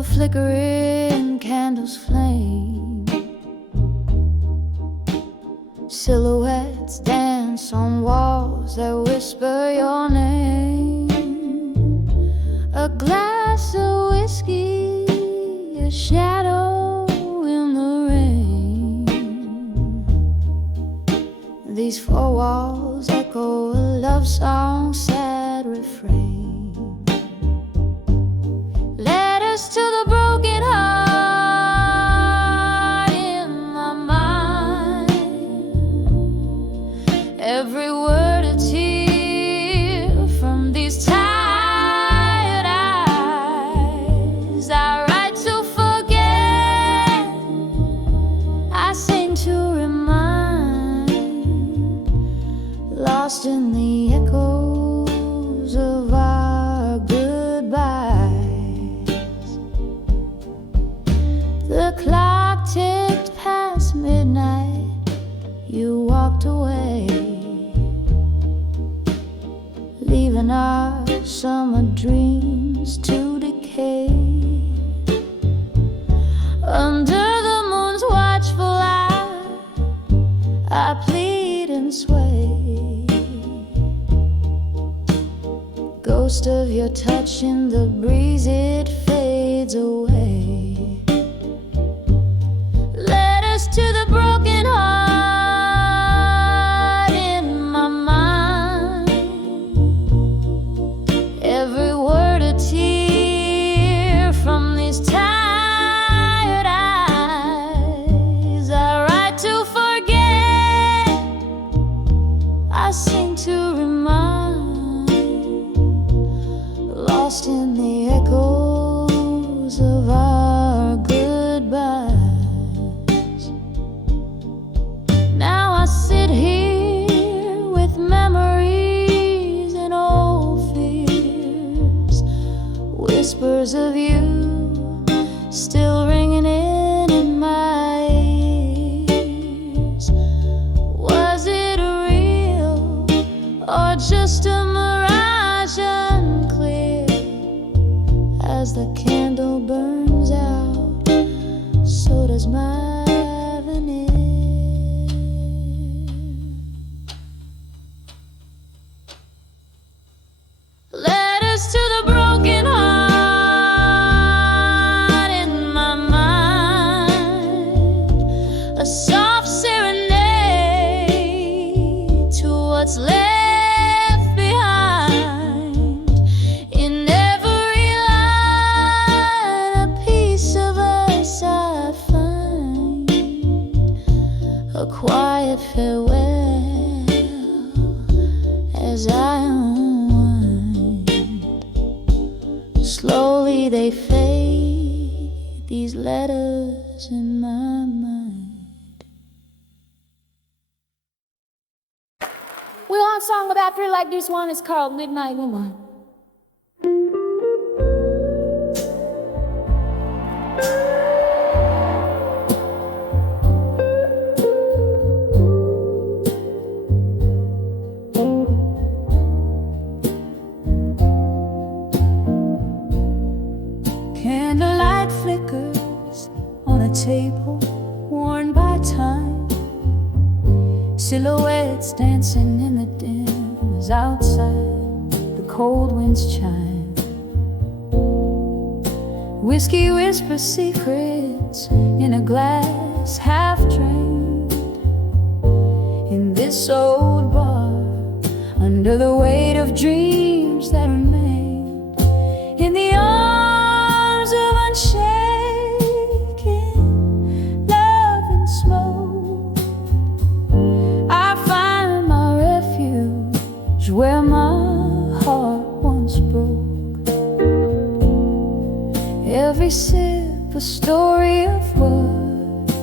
a flickering candle's flame. Silhouettes dance on walls that whisper your name. A glass of whiskey, a shadow in the rain. These four walls echo a love song's sad refrain. Letters to the broken heart in my mind. Every word a tear from these tired eyes. I write to forget, I sing to remind. Lost in the echoes of our goodbyes. The clock ticked past midnight. You walked away, leaving our summer dreams to decay. Under the moon's watchful eye, I plead and sway. Ghost of your touch in the breeze, it fades away. Letters to the broken heart in my mind. Every word a tear from these tired eyes. I write to forget, I sing to remind. Lost in the echoes of our goodbyes. Now I sit here with memories and old fears. Whispers of you still ringing in my ears. Was it real or just a mirage unclear? As the candle burns out, so does my veneer. Letters to the broken heart in my mind. A soft serenade to what's left behind. In every line, a piece of us I find. A quiet farewell as I unwind. Slowly they fade, these letters in my mind. We want a song about feel like this one is called Midnight Woman. Candlelight flickers on a table worn by time. Silhouettes dancing in the dim as outside the cold winds chime. Whiskey whispers secrets in a glass half drained. In this old bar, under the weight of dreams that remain. In the arms of unshaken love and smoke, I find my refuge where my heart once broke. Every sip a story of what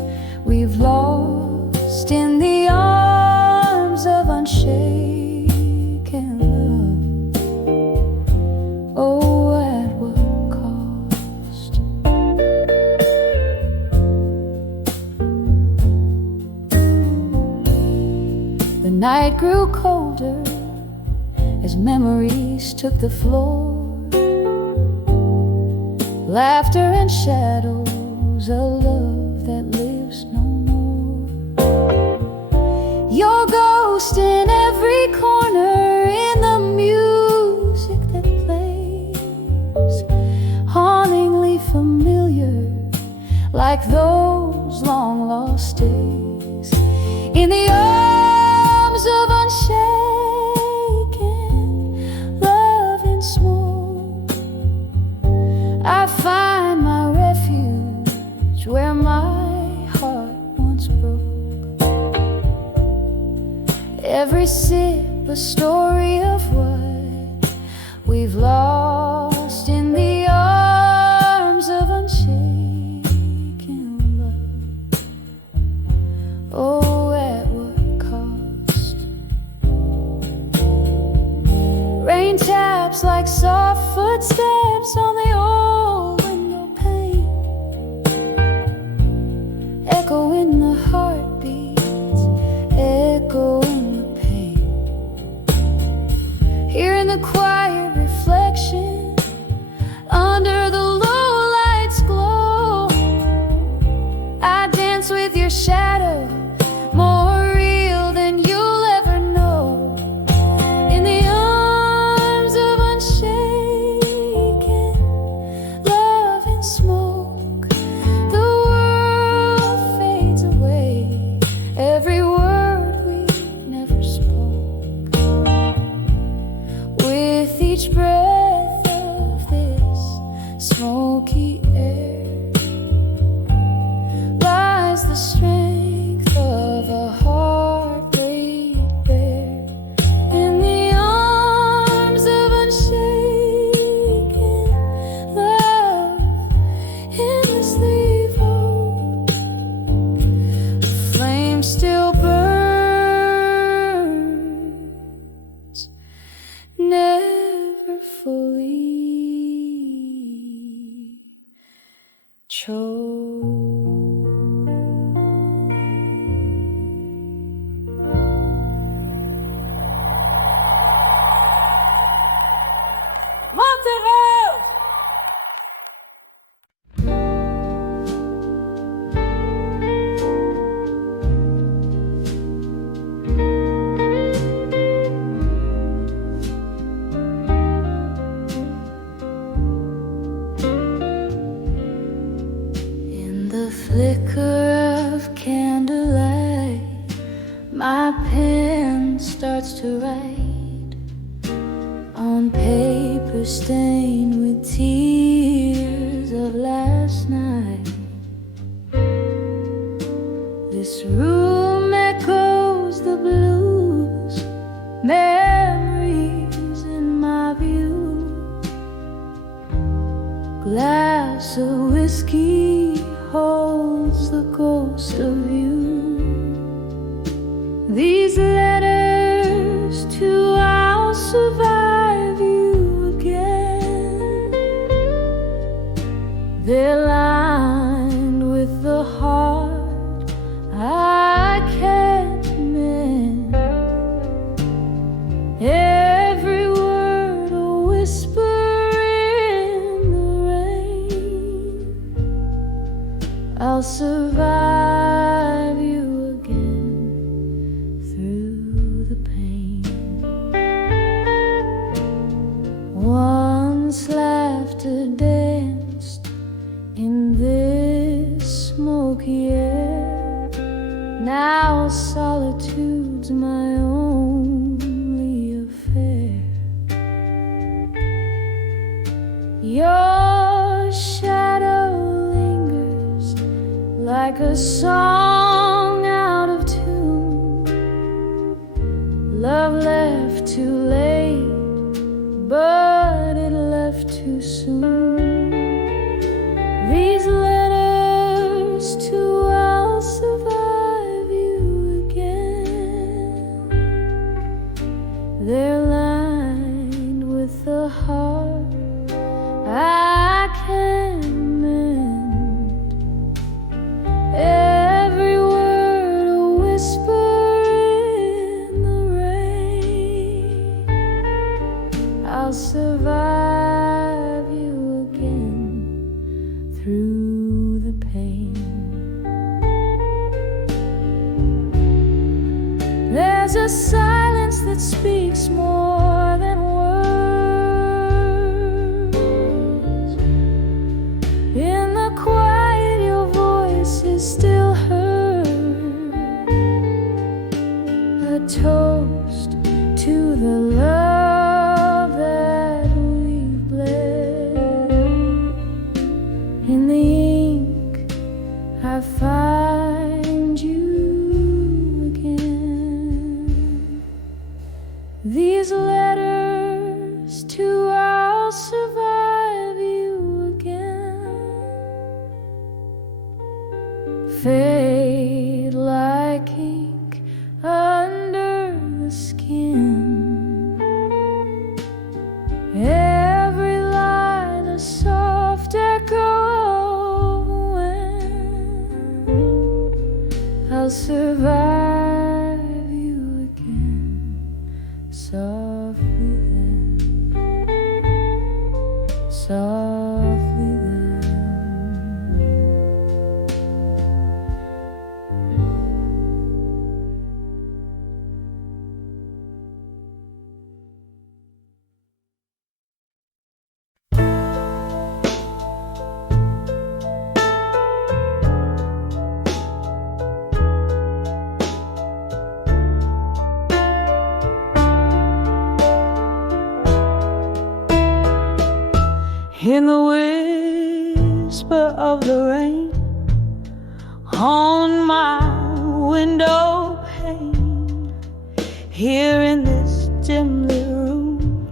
we've lost in the arms of unshaken love. Oh, at what cost? The night grew colder as memories took the floor. laughter and shadows, a love that lives no more. Your ghost in every corner, in the music that plays, hauntingly familiar, like those long lost days. In the arms of unshaken love and smoke, I find my refuge where my heart once broke. Every sip a story of what we've lost in the arms of unshaken love. Oh, at what cost? Rain taps like soft footsteps on the old window pane, echo in the heartbeats, echo in the pain. Here in the quiet reflection, under the low lights glow, I dance with your shadow, more real than you'll ever know. In the arms of unshaken love and smoke, the world fades away, every word we never spoke. With each breath of this smoky air lies the strength of a heart laid bare. In the arms of unshaken love, endlessly evoke, the flame still burns, never fully choke. In the flicker of candlelight, my pen starts to write on paper stained with tears of last night. This room echoes the blues, memories in my view. Glass of whiskey holds the ghost of you. These letters to I'll survive you again, they're lined with the heart I can't mend. Every word a whisper in the rain. I'll survive you again through the pain. Once laughter danced in this smoky air, now solitude's my only affair. Your shadow lingers like a song out of tune. Love left too late, but it left too soon. These letters to I'll survive you again, they're lined with the heart I can't mend. Every There's a silence that speaks more than words. In the quiet, your voice is still heard. A toast to the love that we've bled. In the ink, I find you again. These letters to I'll survive you again fade like ink under the skin. Every line a soft echo when I'll survive you again. Softly then, softly then. In the whisper of the rain on my window pane, here in this dim lit room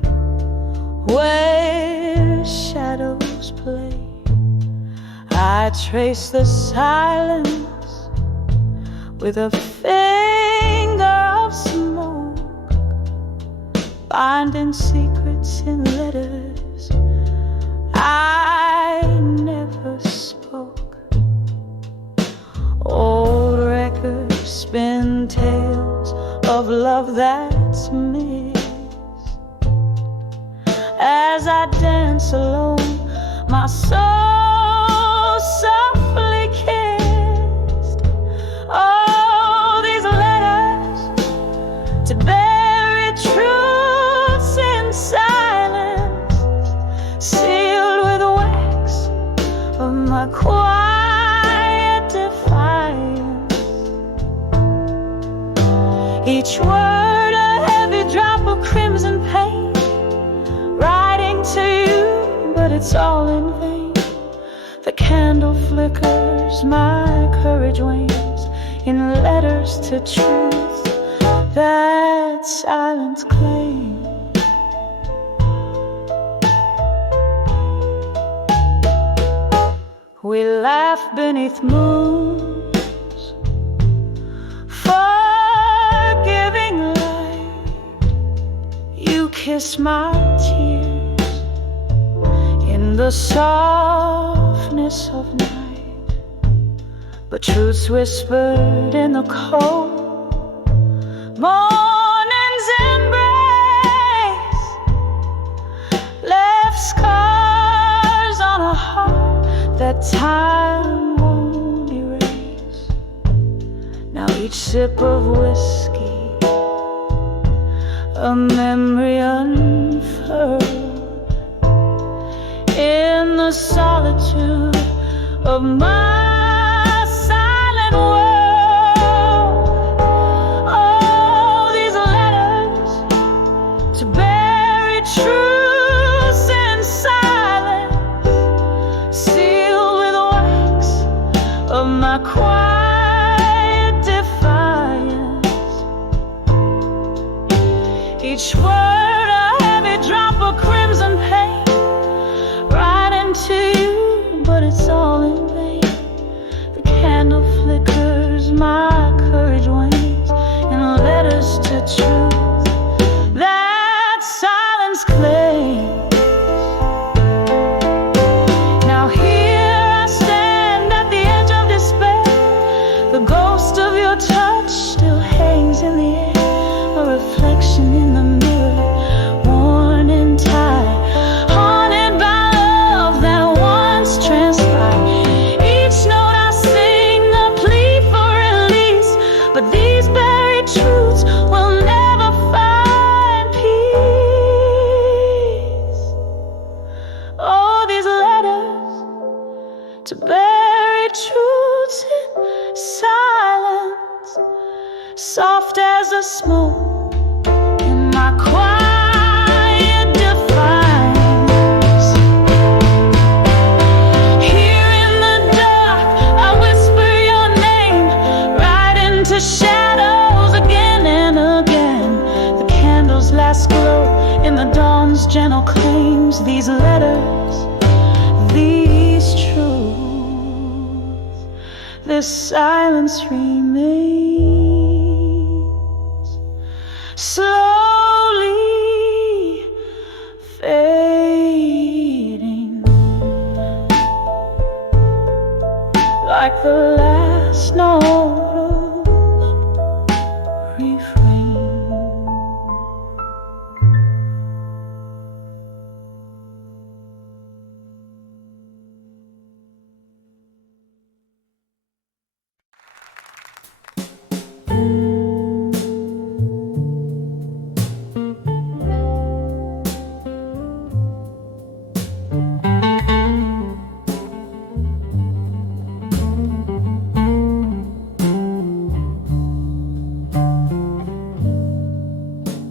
where shadows play, I trace the silence with a finger of smoke, finding secrets in letters I never spoke. Old records spin tales of love that's missed. As I dance alone, my soul softly kissed. Oh, these letters to bury truths in silence, sealed with wax of my quiet defiance. Each word a heavy drop of crimson pain, writing to you, but it's all in vain. The candle flickers, my courage wanes in letters to truth that silence claims. We laugh beneath moons, forgiving light. You kiss my tears in the softness of night, but truth's whispered in the cold morning's embrace, left scars on a heart that time won't erase. Now each sip of whiskey, a memory unfurled in the solitude of my silent world. Oh, these letters to bury truths in silence, sealed with wax of my quiet defiance. Each word a heavy drop of crimson pain, writing to you, but it's all in vain. The candle flickers, my courage wanes in letters to truth that silence claims. Now here I stand at the edge of despair. The ghost of your touch still hangs in the air, a reflection in the mirror soft as a smoke in my quiet defiance. Here in the dark, I whisper your name right into shadows again and again. The candle's last glow in the dawn's gentle claims. These letters, these truths, this silence remains, slowly fading, like the last note of refrain.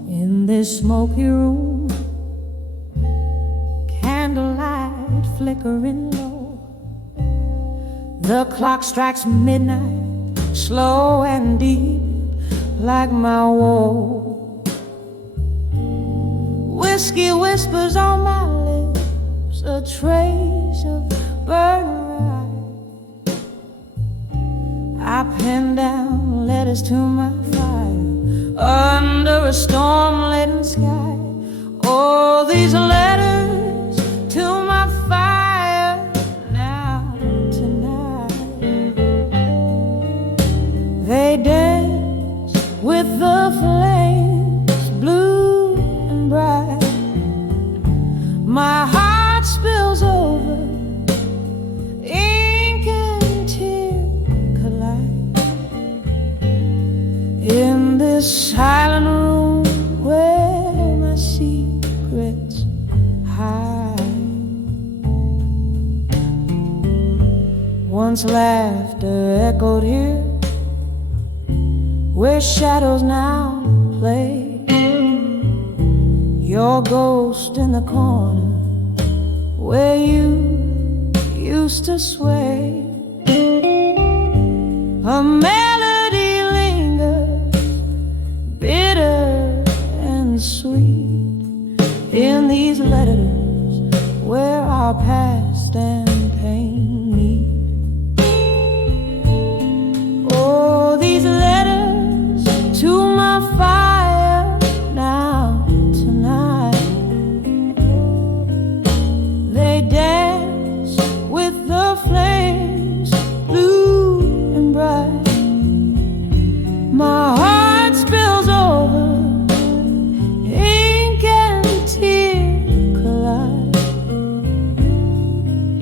In this smoky room, candlelight flickering low, the clock strikes midnight, slow and deep, like my woe. Whiskey whispers on my lips, a trace of burning rye. I pen down letters to my fire under a storm-laden sky. Oh, these letters to my fire now tonight. They dance with the flames, blue and bright. My heart spills over, ink and tear collide. In this silent room where my secrets hide, once laughter echoed here, where shadows now play. Your ghost in the corner where you used to sway. A melody lingers, bitter and sweet, in these letters where our past and pain meet. Oh, these letters to my fire now tonight. They dance with the flames, blue and bright. My heart spills over, ink and tear collide.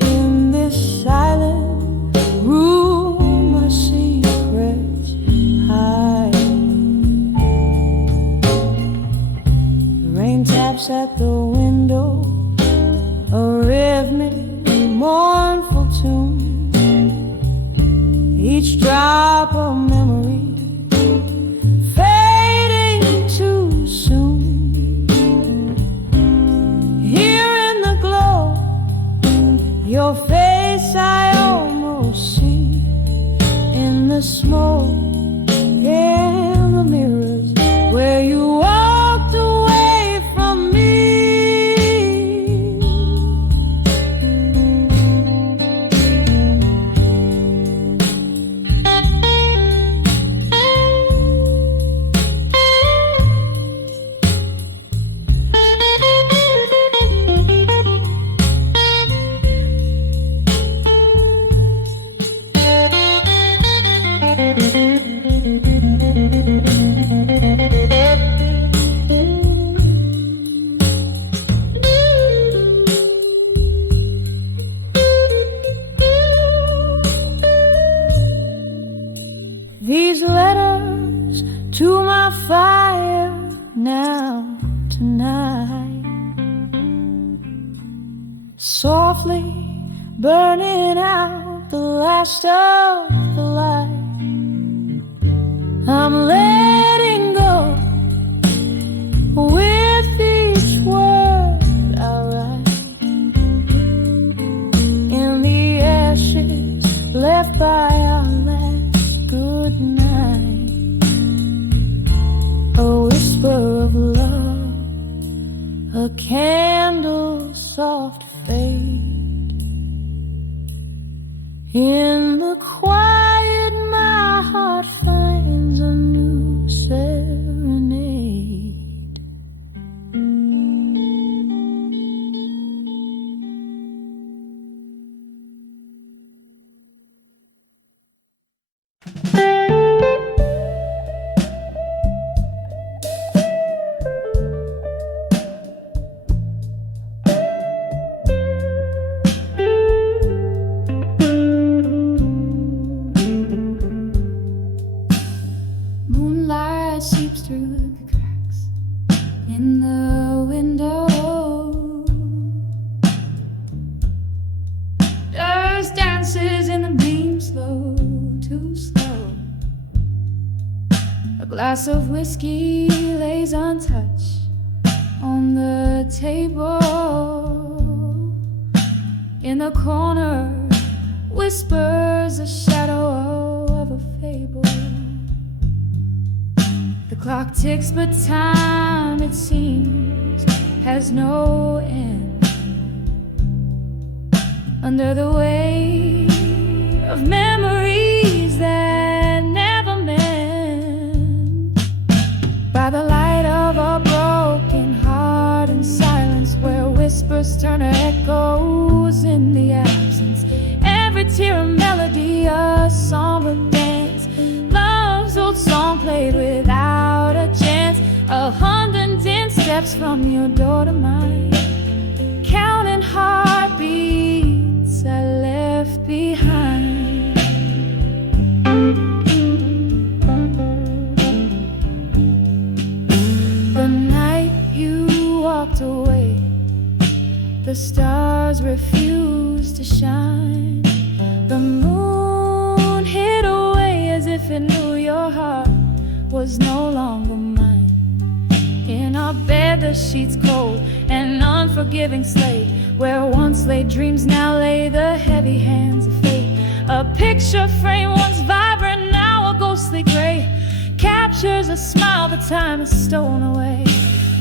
In this silent room, my secrets hide. The rain taps at the window, a rhythmic, mournful tune. Each drop of memory fading too soon. Here in the glow, your face I almost see. In the smoke, in the mirrors where you walked away from me. These letters to my fire now tonight, softly burning out the last of the light. I'm late. candle's soft fade. In the quiet, my heart finds a new serenade. Moonlight seeps through the cracks in the window. Dust dances in the beam, slow, too slow. A glass of whiskey lays untouched on the table. In the corner whispers a shadow of a fable. The clock ticks, but time, it seems, has no end. Under the weight of memories that never mend. By the light of a broken heart and silence, where whispers turn to echoes in the absence. Every tear a melody, a somber dance. Love's old song played without a chance. 110 steps from your door to mine, counting heartbeats I left behind. The night you walked away, the stars refused to shine. The moon hid away as if it knew your heart was no longer mine. In our bed the sheets cold, an unforgiving slate, where once lay dreams, now lay the heavy hands of fate. A picture frame once vibrant, now a ghostly gray, captures a smile the time has stolen away.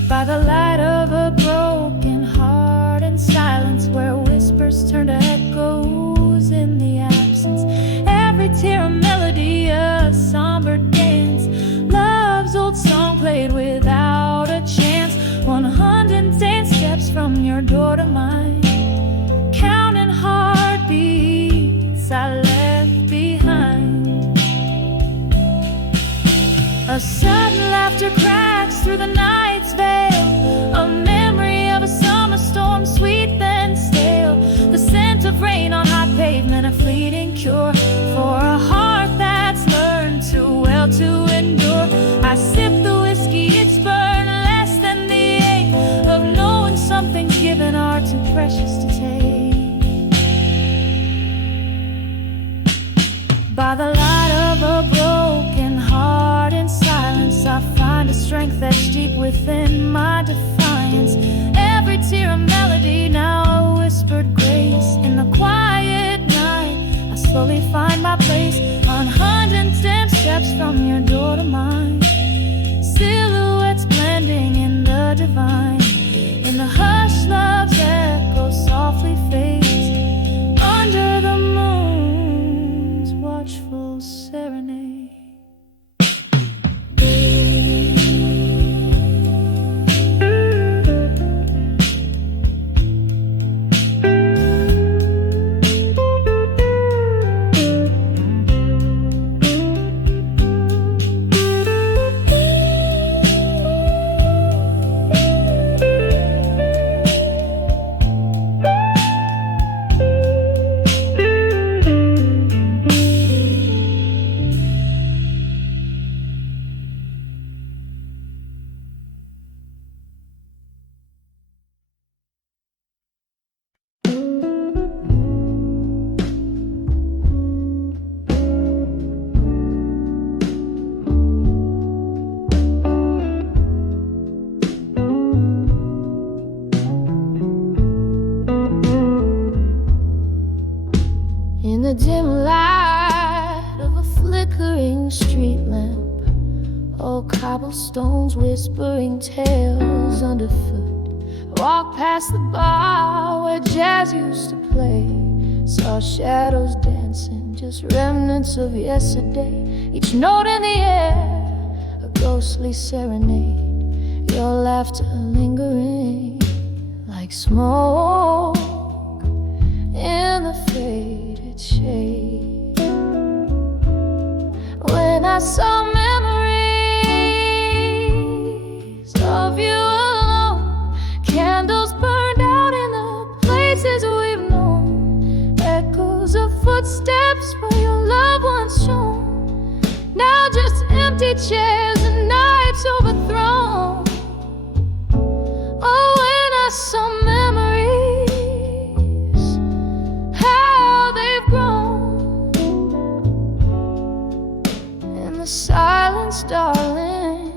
By the light of a broken heart and silence, where whispers turn to echoes in the absence. Every tear a melody, a somber dance. Love's old song played without a chance. 110 steps from your door to mine, counting heartbeats I left behind. A sudden laughter cracks through the night's veil, a memory of a summer storm, sweet then stale. The scent of rain on hot pavement, a fleeting cure for a heart that's learned too well to endure. I sip the whiskey, it's burned less than the ache of knowing something given are too precious to take. By the light of a broken heart in silence, I find a strength that's deep within my defiance. Every tear a melody, now a whispered grace. In the quiet night, I slowly find my place. 110 steps from your door to mine, silhouettes blending in the divine. In the hush, love's echo softly fades under the moon's watchful serenade. the dim light of a flickering street lamp, old cobblestones whispering tales underfoot, walked past the bar where jazz used to play. Saw shadows dancing, just remnants of yesterday. Each note in the air, a ghostly serenade. Your laughter lingering like smoke in the faded shade. When I saw memories of you alone, candles burned out in the places we've known, echoes of footsteps where your love once shone. Now just empty chairs and nights overthrown. Oh, when I saw memories, how they've grown. In the silence, darling,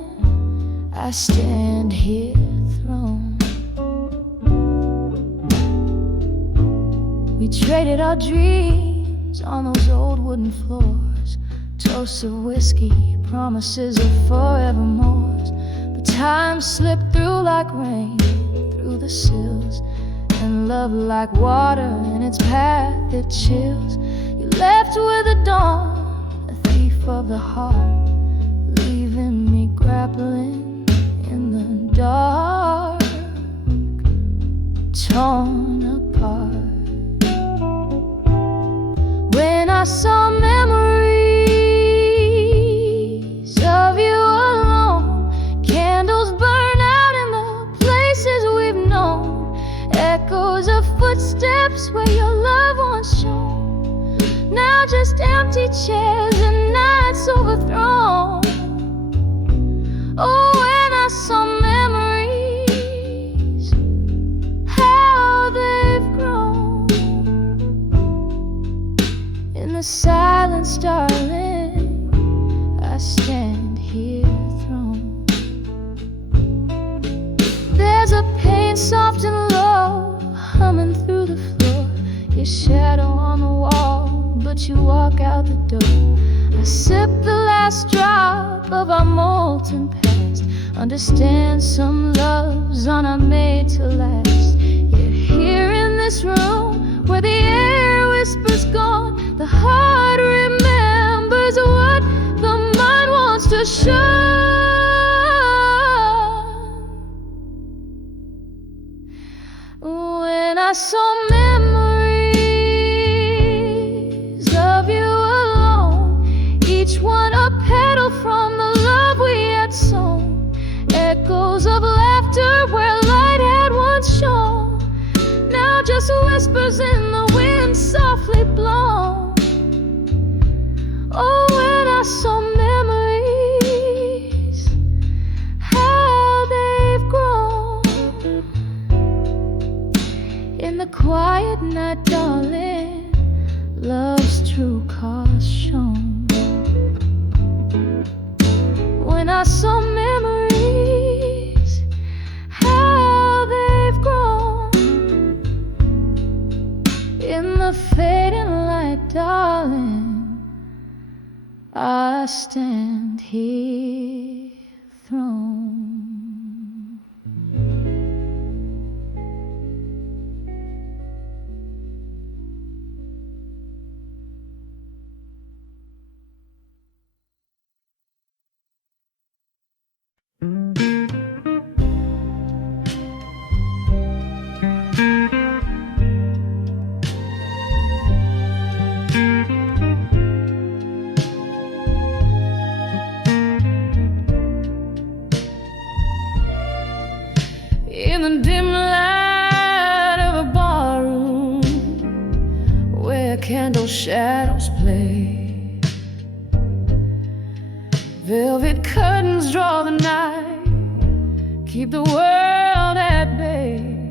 I stand here thrown. We traded our dreams on those old wooden floors, toasts of whiskey, promises of forevermores. But time slipped through like rain, through the sills, and love like water in its path it chills. You left with the dawn, a thief of the heart, leaving me grappling in the dark, torn apart. When I saw memories of you alone, candles burn out in the places we've known, echoes of footsteps where your love once shone. Now just empty chairs and nights overthrown. Oh, when I saw memories, how they've grown. In the silence, darling, I stand here thrown. There's a pain soft and low, humming through the floor. Your shadow on the wall, but you walk out the door. I sip the last drop of our molten past. Understand some loves are not made to last. Yet here in this room, where the air whispers gone, the heart remembers what the mind wants to shun. When I saw memories of you alone, each one a petal from the love we had sown, echoes of laughter where light had once shone, now just whispers in the wind softly blown. Oh, when I saw memories, how they've grown. In the quiet night, darling, love's true cause shown. When I saw memories, how they've grown. In the fading light, darling, I stand here thrown. In the dim light of a barroom where candle shadows play, velvet curtains draw the night, keep the world at bay.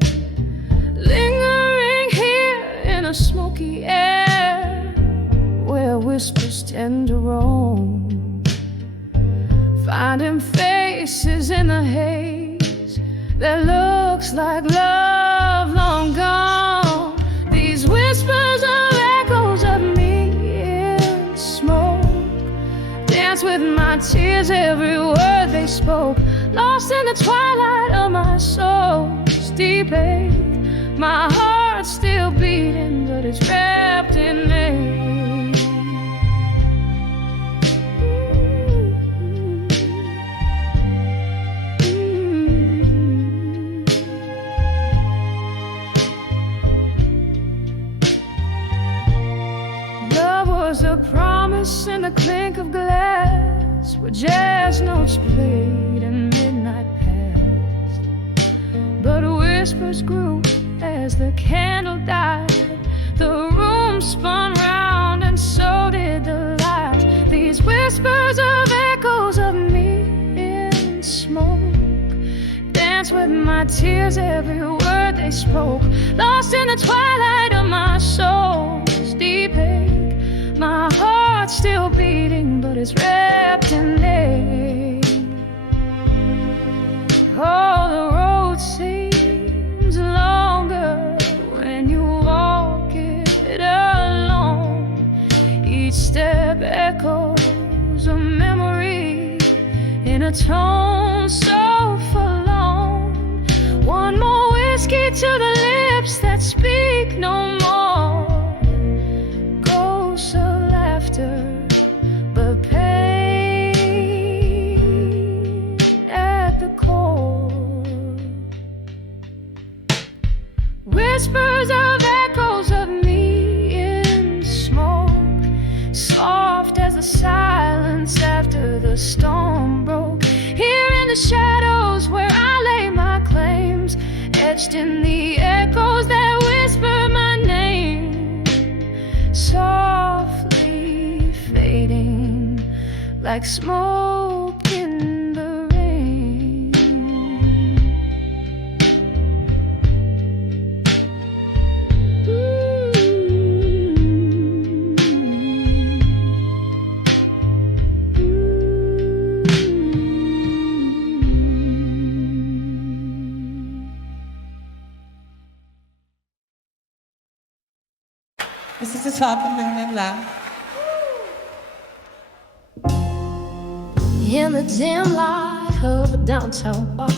Lingering here in a smoky air where whispers tend to roam, finding faces in the haze that looks like love long gone. These whispers are echoes of me in smoke, dance with my tears, every word they spoke, lost in the twilight of my soul. deep ache. My heart's still beating, but it's wrapped in ache. Love was a promise in the clink of glass, where jazz notes played and midnight passed. But whispers grew as the candle died. The room spun round and so did the lights. These whispers of echoes of me in smoke dance with my tears, every word they spoke, lost in the twilight of my soul's deep ache. My heart's still beating, but it's wrapped in ache. Oh, the road seems longer when you walk it alone. Each step echoes a memory in a tone so forlorn. One more whiskey to the lips that speak no more. Ghosts of laughter, but pain at the core. Whispers of echoes of me in smoke, soft as the silence after the storm broke. Here in the shadows where I lay my claims, etched in the echoes that whisper my name, softly fading like smoke in the rain. This is the top of the lap. In the dim light of a downtown bar,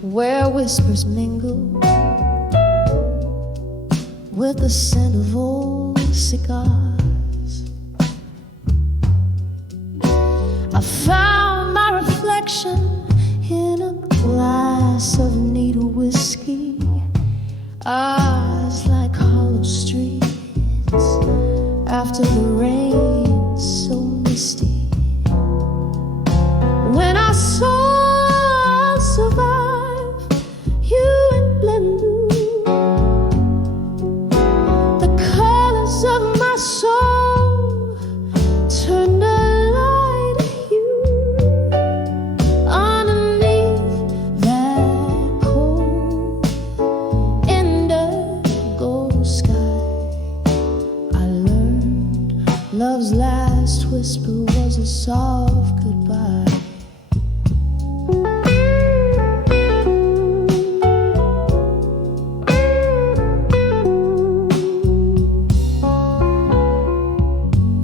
where whispers mingle with the scent of old cigars, I found my reflection in a glass of needle whiskey. Eyes like hollow streets after the rain so misty. When I saw survive you in blue, the colors of my soul turned a light hue underneath that cold indigo sky. I learned love's last whisper was a soft goodbye.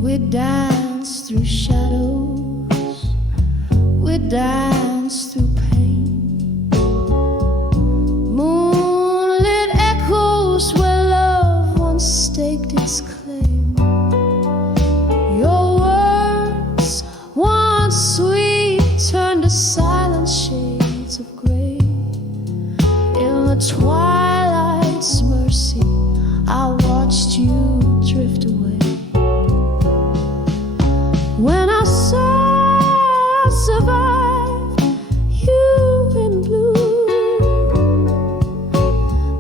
We dance through shadows, we dance through pain. Moonlit echoes where love once staked its claim. Your words, once sweet, turned to silent shades of gray. In the twilight's mercy, I watched you drift away. When I saw survive you in blue,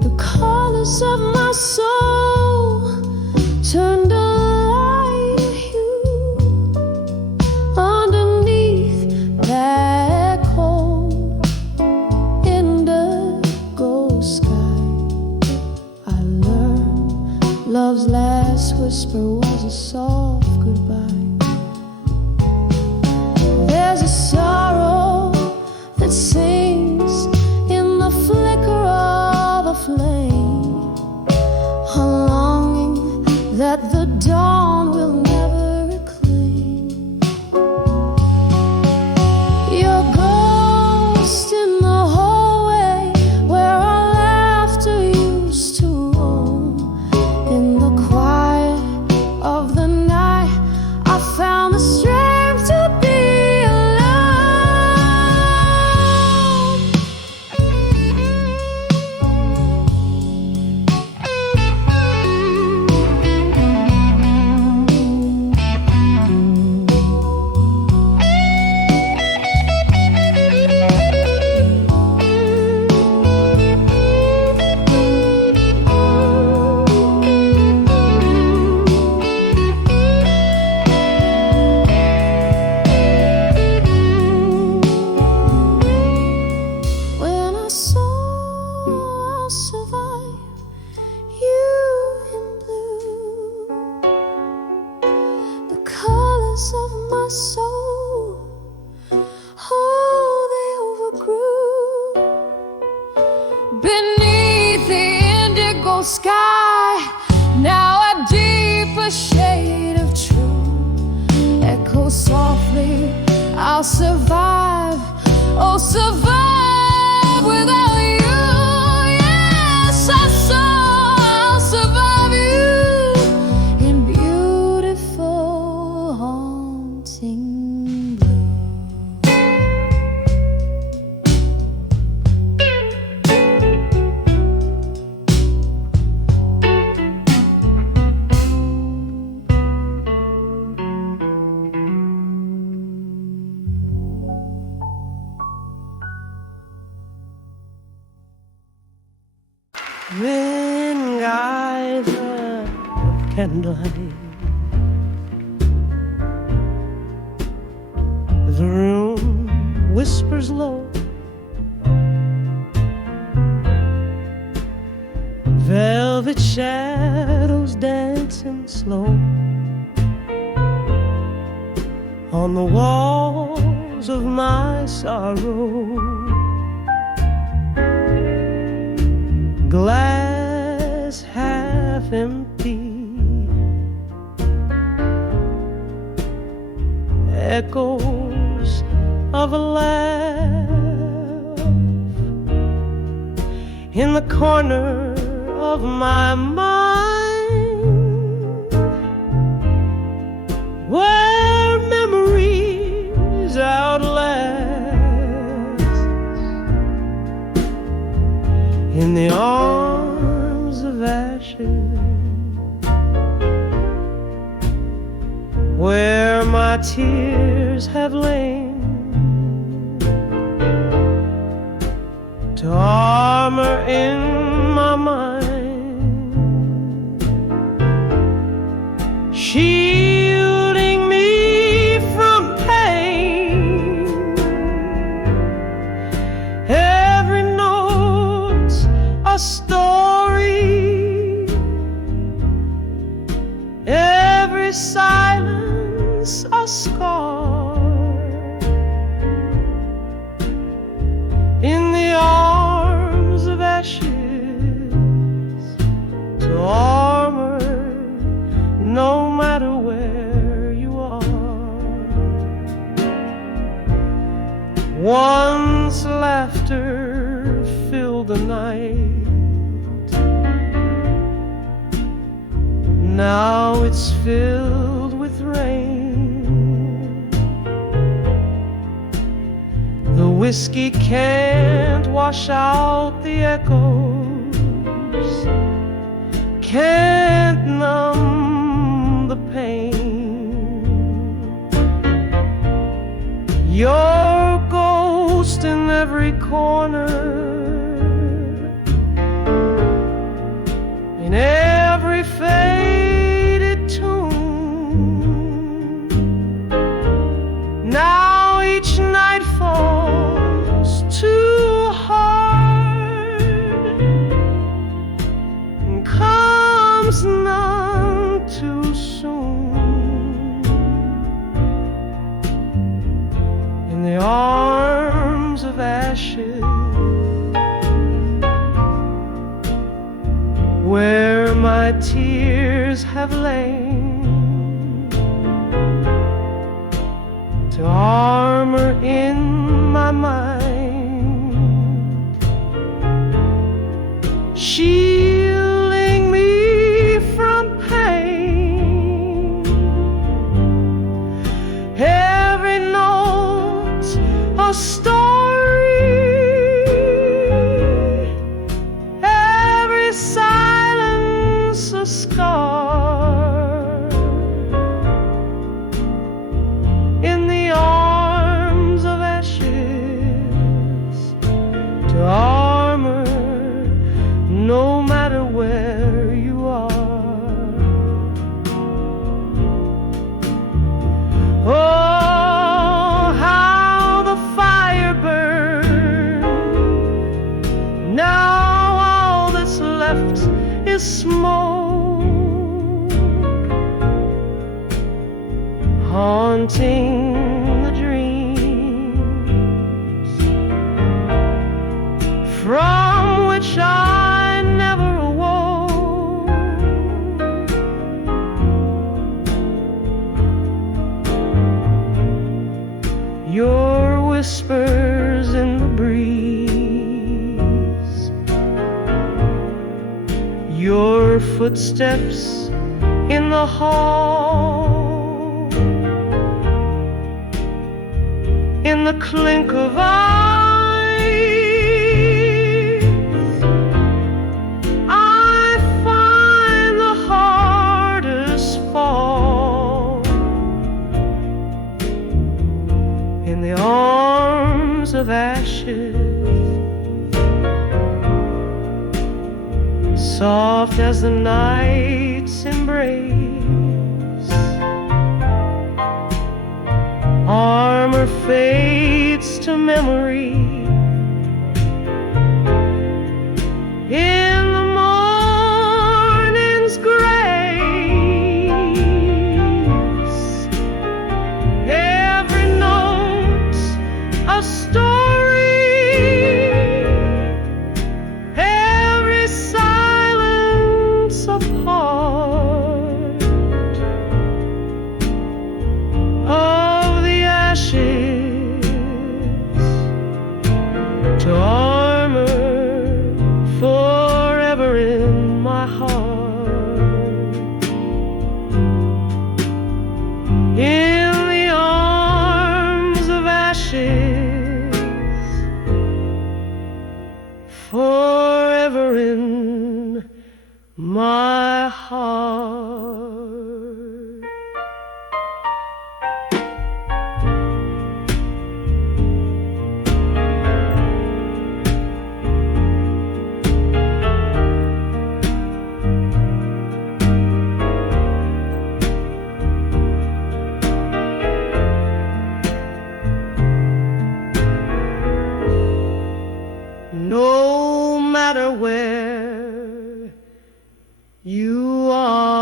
the colors of my soul turned a light hue underneath that cold indigo sky. I survive, oh survive without you. Yes, I'll survive you in beautiful haunting blue. When guides of candlelight, the room whispers low, velvet shadows dancing slow on the walls of my sorrow. Glass half empty, echoes of a laugh in the corner of my mind, where memories outlast. In the arms of ashes, where my tears have lain, to armor in my mind, shielding me from pain. Every note a story, every silence a scar. In the arms of ashes, to armor no matter where you are. Once laughter filled the night, now it's filled with rain. The whiskey can't wash out the echoes, can't numb the pain. Your ghost in every corner, in every faded tune. Now each night falls too hard and comes none too soon. In the arms of ashes, where my tears have lain, to armor in my mind, shielding me from pain. Every note a story, every silence a scar. In the arms of ashes, to armor no matter where you are. Oh, how the fire burned. Now all that's left is smoke, haunting the dreams from which I never awoke. Your whispers in the breeze, your footsteps in the hall, in the clink of eyes, I find the hardest fall. In the arms of ashes, soft as the night's embrace, armor fades to memory. In the morning's grace, every note a story, every silence a part of the ashes to armor forever in my heart. In the arms of ashes, forever in my heart. No matter where you are,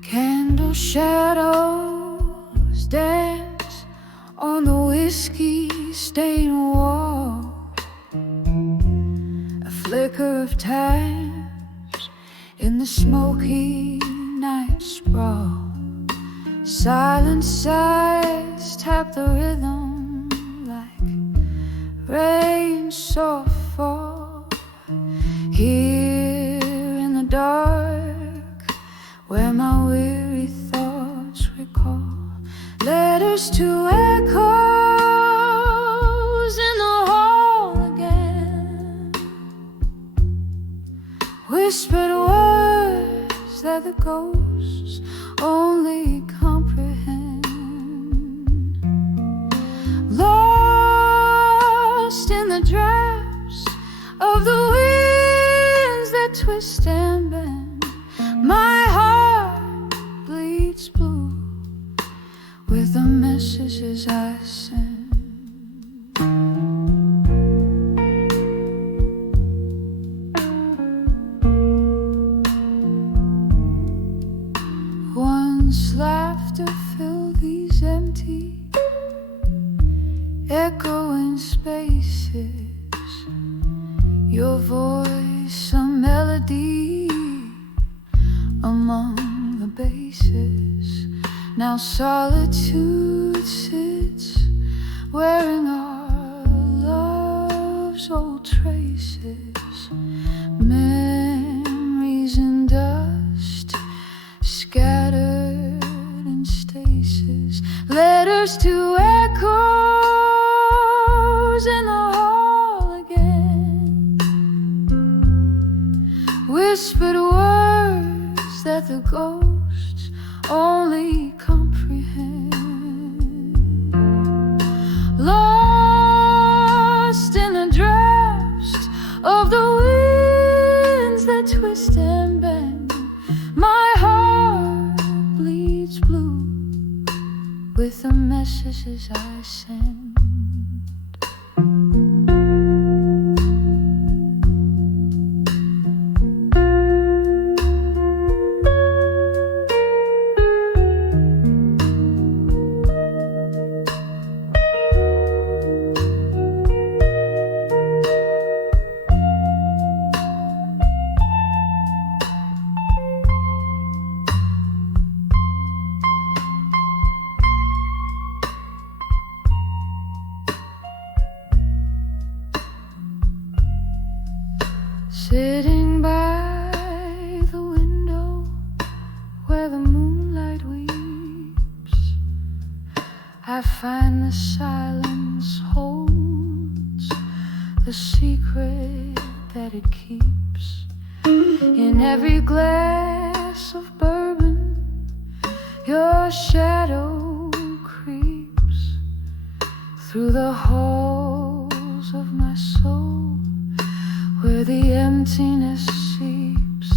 Candle shadows dance on the whiskey stained wall. A flicker of times in the smoky night sprawl. Silent sighs tap the rhythm like rain soft fall. Here in the dark, where my weary thoughts recall letters to echoes in the hall again, whispered words that the ghosts only comprehend. Lost in the drafts of the winds that twist and bend, my heart bleeds blue with the messages I send. Once laughter filled these empty, echoing spaces. Your voice, a melody among the basses. Now solitude sits wearing our love's old traces. Memories in dust, scattered in stasis. Letters to echoes in the hall again, whispered words that the ghosts only comprehend. Lost in the drafts of the winds that twist and bend. My heart bleeds blue with the messages I send. Sitting by the window where the moonlight weeps, I find the silence holds the secret that it keeps. In every glass of bourbon, your shadow creeps through the halls of my soul, where the emptiness seeps.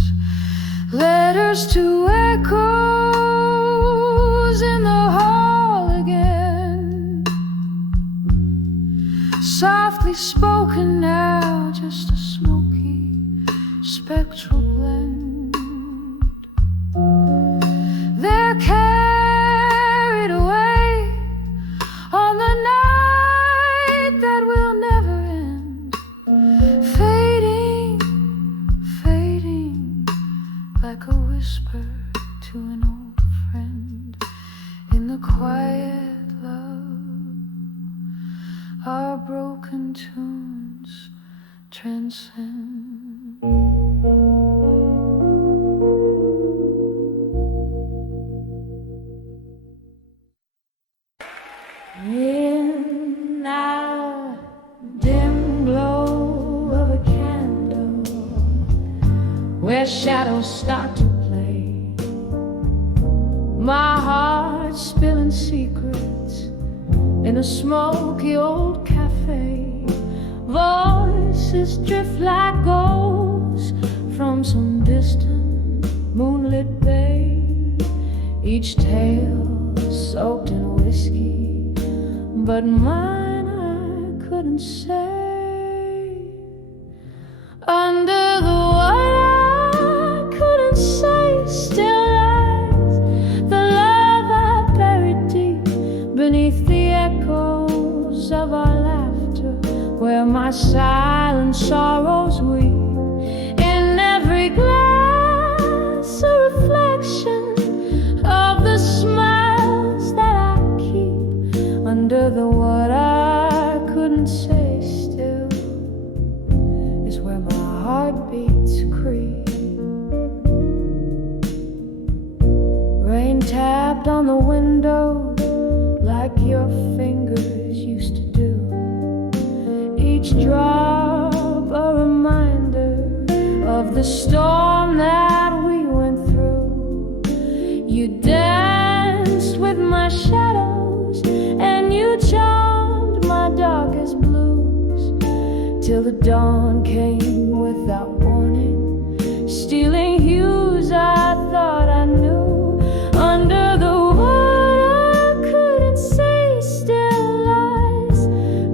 Letters to echoes in the hall again, softly spoken now, just a smoky, spectral blend. They're carried away on the night that will never end, fading like a whisper to an old friend. In the quiet love, our broken tunes transcend. In our dim glow of a candle, where shadows start to play, my heart spilling secrets in a smoky old cafe. Voices drift like ghosts from some distant moonlit bay, each tale soaked in whiskey, but mine I couldn't say. Under the water I couldn't say, still lies the love I buried deep beneath the echoes of our laughter, where my silent sorrows weep. In every glass a reflection of the smiles that I keep. Under the what I couldn't say still is where my heartbeats creep. Rain tapped on the window like your fingers used to do, each drop a reminder of the storm that we went through. You danced with my shadows and you charmed my darkest blues, till the dawn came without warning, stealing hues I thought I knew. Under the water I couldn't say, still lies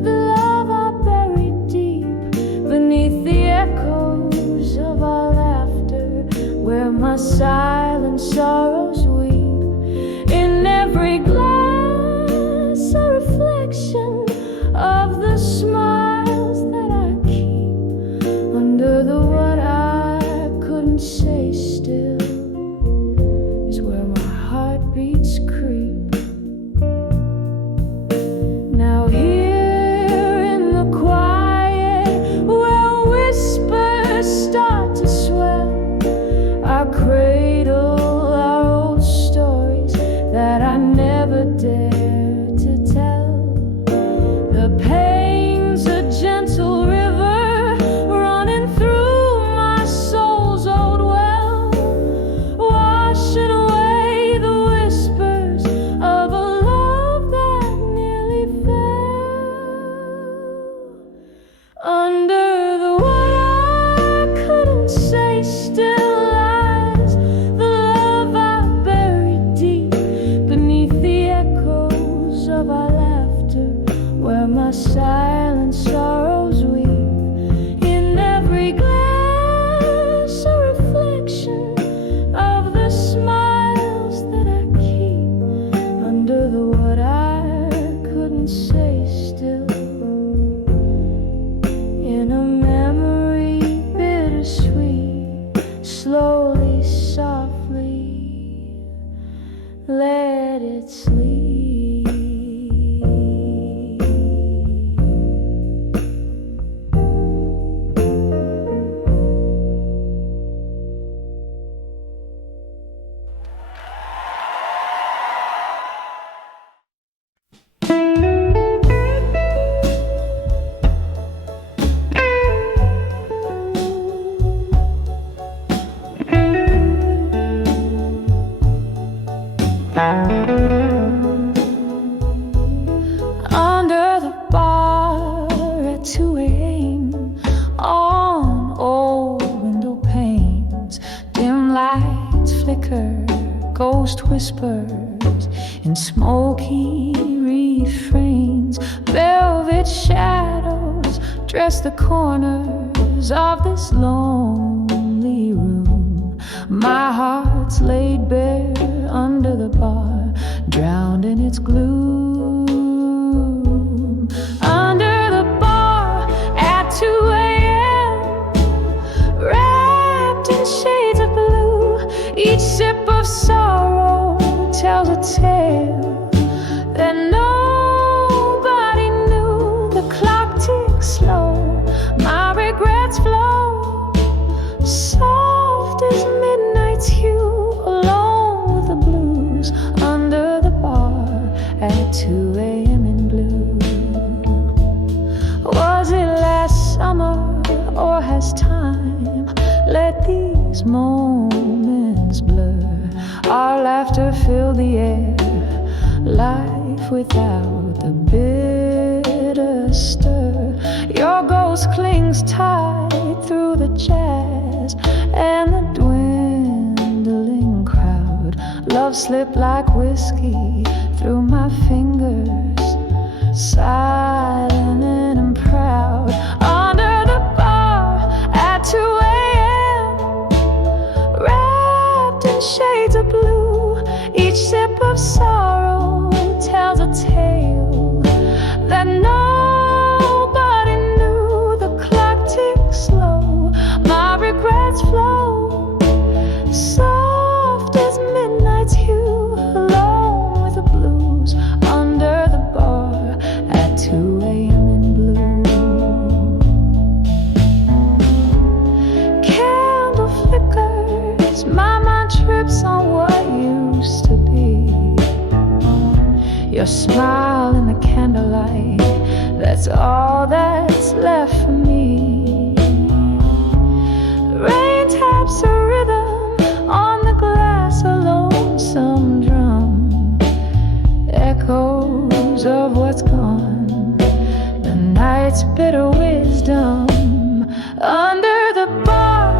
the love I buried deep beneath the echoes of our laughter, where my silent sorrows weep. In every glass a reflection of the smiles that I keep. Under the what I couldn't say still is where my heartbeats creep. Now here in the quiet, where whispers start to swell, our cradle, our ghost whispers in smoky refrains. Velvet shadows dress the corners of this lonely room. My heart's laid bare under the bar, drowned in its gloom. Under the bar at 2 a.m., wrapped in shades of blue, each sip of sorrow tells a tale that nobody knew. The clock ticks slow, my regrets flow, soft as midnight's hue, alone with the blues. Under the bar at 2 a.m. in blue. Was it last summer, or has time let these moments blur? Our laughter filled the air, life without the bitter stir. Your ghost clings tight through the jazz and the dwindling crowd. Love slipped like whiskey through my fingers, silent and proud. Under the bar at 2 a.m., wrapped in shades of blue, each sip of sorrow tells a tale that nobody knew. The clock ticks slow, my regrets flow, soft as midnight's hue, alone with the blues. Under the bar at 2 a.m. in blue. Candle flickers, my mind trips on what used to be. Your smile in the candlelight, that's all that's left for me. Rain taps a rhythm on the glass, a lonesome drum, echoes of what's gone, the night's bitter wisdom. Under the bar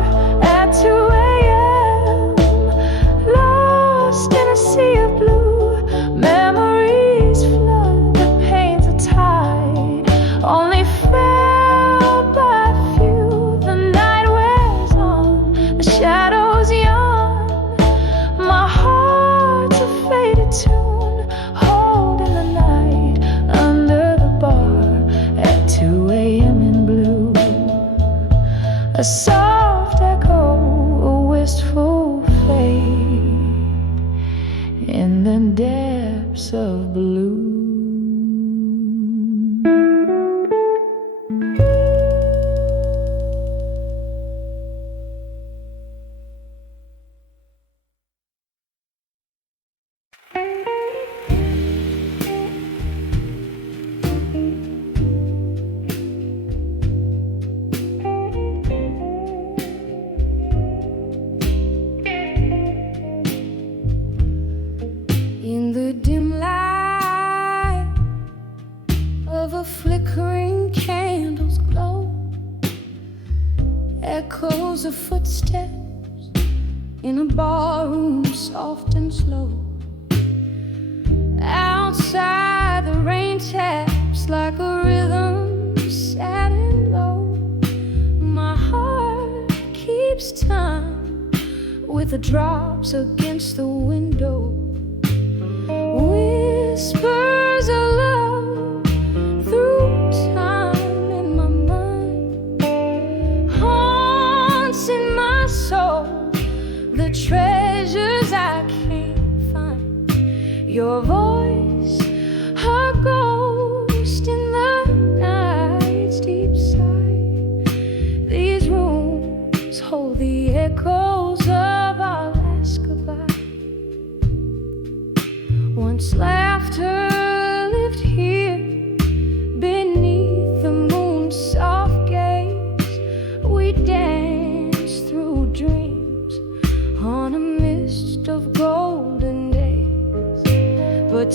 at 2 a.m., lost in a sea of blue, memories flood, the pains are tied, only felt by a few. The night wears on, the shadows yawn, my heart's a faded tune, holding the night. Under the bar at 2 a.m. in blue. A soft echo, a wistful fade in the depths of blue. In the dim light of a flickering candle's glow, echoes of footsteps in a ballroom, soft and slow. Outside the rain taps like a rhythm, sad and low. My heart keeps time with the drops against the window. Whispers of love through time in my mind, haunts in my soul, the treasures I can't find. Your voice, a ghost in the night's deep side. These rooms hold the echoes of our last goodbye. Once laughter lived here beneath the moon's soft gaze. We danced through dreams on a mist of golden days. But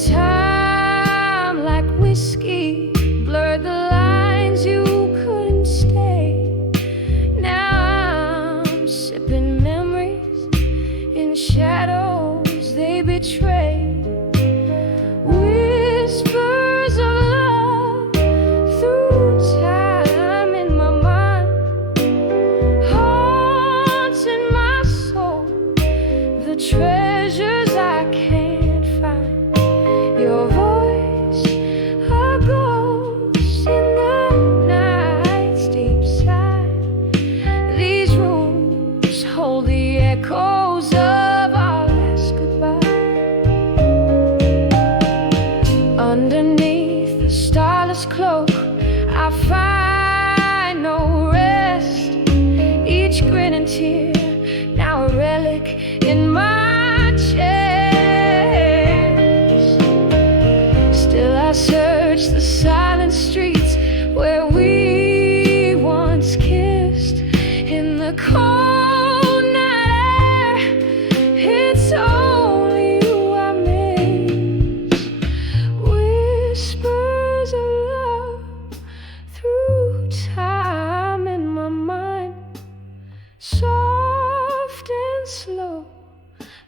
soft and slow,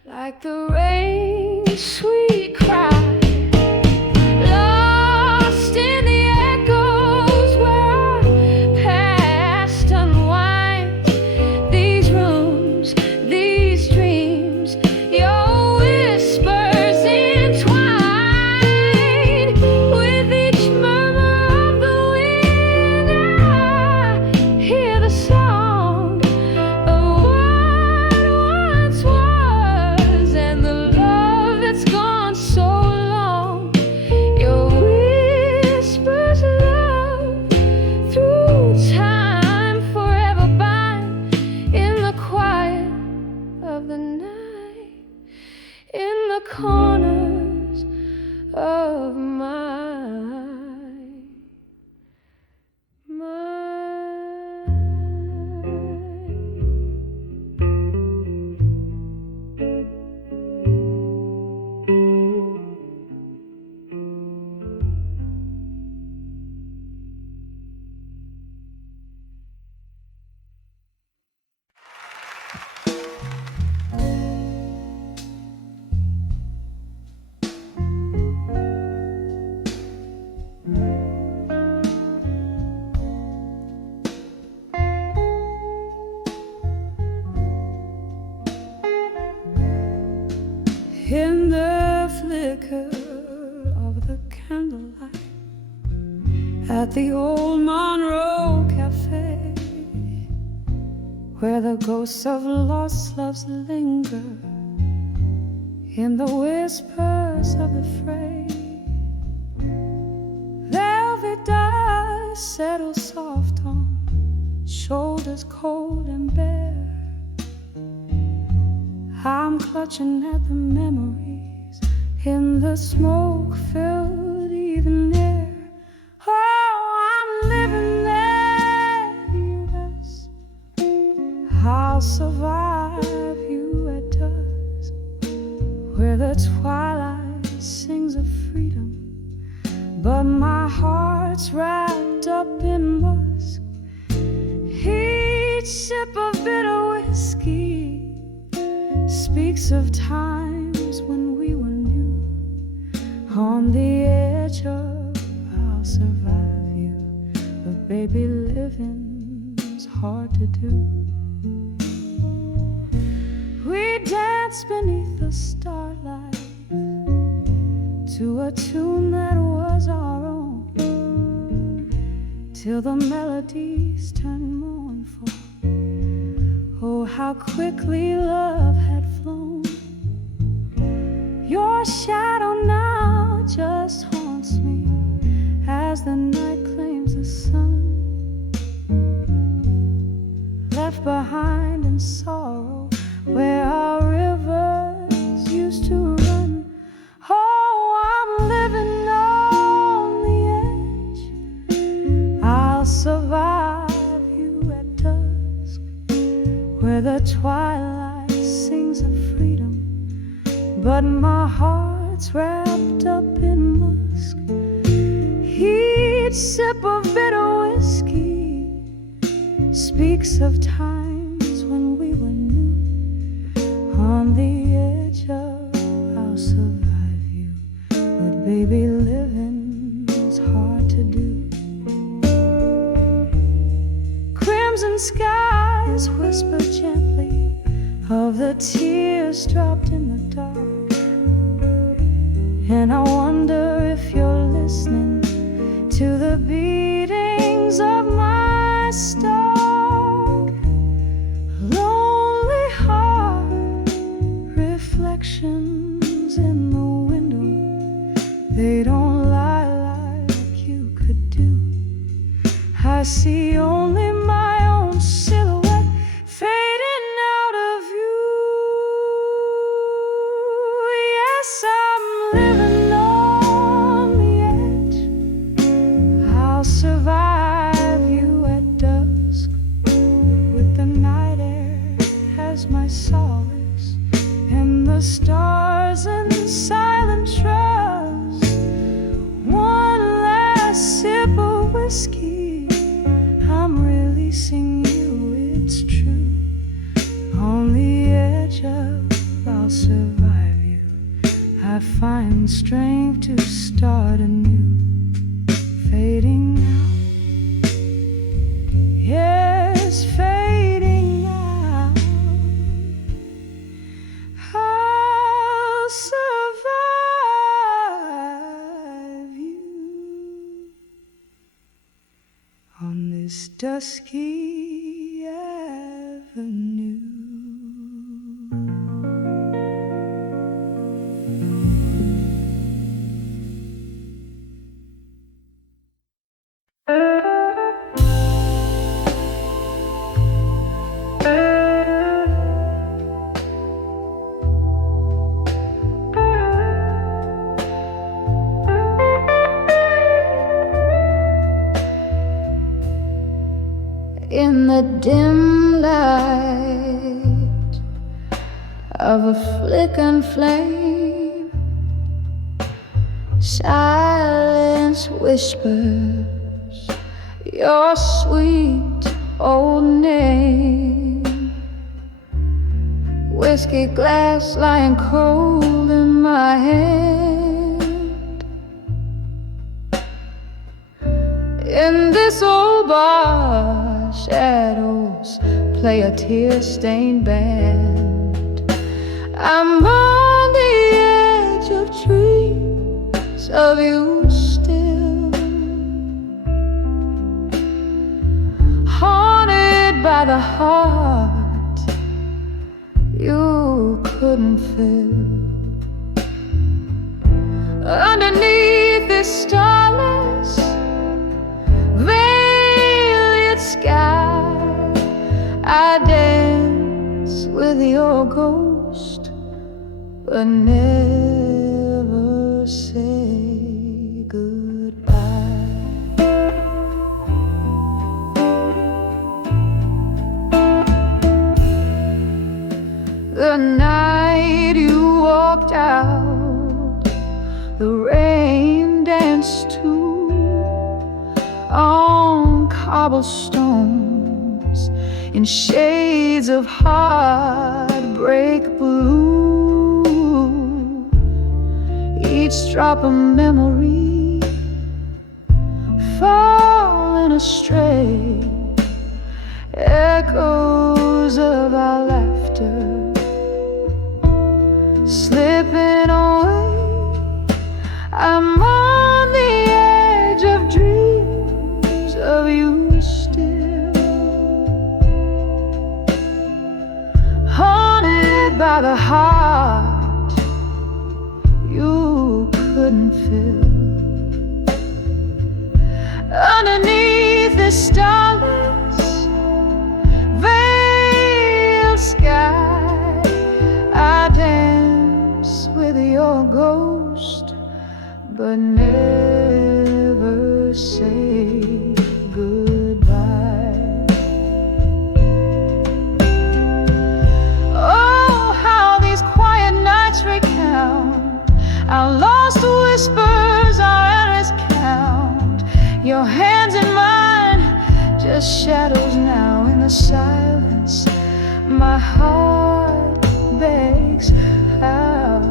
like the rain's sweet cry. Lost in the echoes where our past unwinds. These rooms, these dreams, your whispers entwined. With each murmur of the wind, I hear the song of what once was, and the love that's gone so long. Your whispers, love, through time, forever bind in the quiet of the night, in the corners of my mind. In the flicker of the candlelight at the old Monroe Cafe, where the ghosts of lost loves linger, in the whispers of the fray, velvet dust settles soft on shoulders cold and bare. I'm clutching at the memories in the smoke-filled evening air. Oh, I'm living there, you ask. I'll survive you at dusk, where the twilight sings of freedom, but my heart's wrapped up in musk. Each sip of bitter whiskey speaks of times when we were new. On the edge of I'll survive you, but baby, living's hard to do. We danced beneath the starlight to a tune that was our own, till the melodies turned mournful. Oh, how quickly love had flown. Your shadow now just haunts me as the night claims the sun, left behind in sorrow where our rivers used to run. Oh, I'm living on the edge. I'll survive you at dusk, where the twilight sings of freedom, but my heart's wrapped up in musk. Each sip of bitter whiskey speaks of times when we were new. On the edge of I'll survive you, but baby, living's hard to do. Crimson skies whisper gently of the tears dropped in the dark, and I wonder if you're listening to the beatings of my stark, lonely heart. Reflections in the window, they don't lie like you could do. I see only my own silhouette fading out of you. Yes, I'm living on the edge. I'll survive you at dusk, with the night air as my solace, and the stars in silent trust. One last sip of whiskey, I'm releasing you, it's true. find strength to start anew, fading now. Yes, fading now. I'll survive you on this dusky avenue. In the dim light of a flickering flame, silence whispers your sweet old name. Whiskey glass lying cold in my hand. In this old bar, shadows play a tear-stained band. I'm on the edge of dreams of you still, haunted by the heart you couldn't fill. Underneath this starless sky, I dance with your ghost, but never say goodbye. The night you walked out, the rain danced too on cobblestones in shades of heartbreak blue. Each drop a memory falling astray, echoes of our laughter slipping away. I'm on the edge of dreams of you still, haunted by the heart you couldn't fill. Underneath the starless veiled sky, I dance with your ghost, but never say goodbye. Oh, how these quiet nights recount our lost whispers, our endless count. Your hands in mine, just shadows now in the silence. My heart begs out.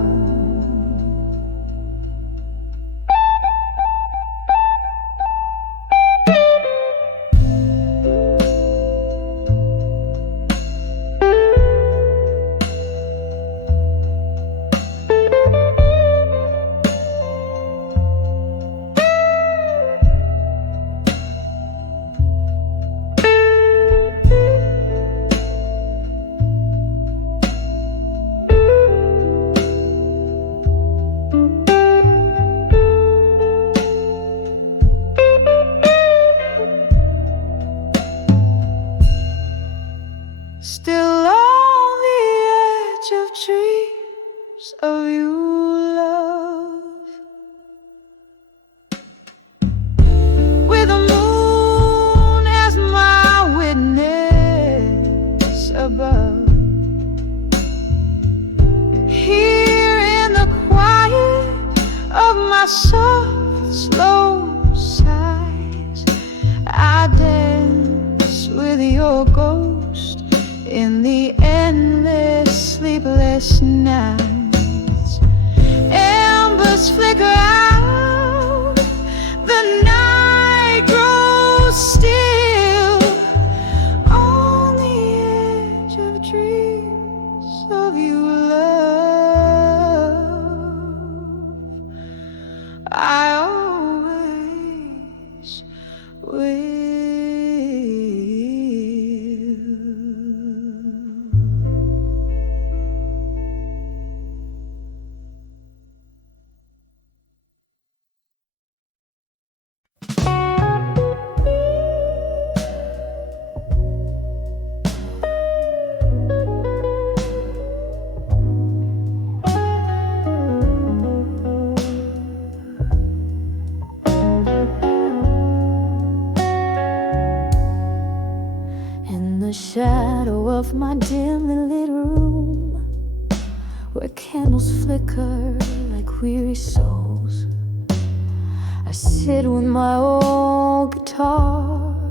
Still on the edge of dreams of you, love, with the moon as my witness above. Here in the quiet of my soft, slow sighs, I dance with your ghost in the endless sleepless nights. And shadow of my dimly lit room, where candles flicker like weary souls, I sit with my old guitar,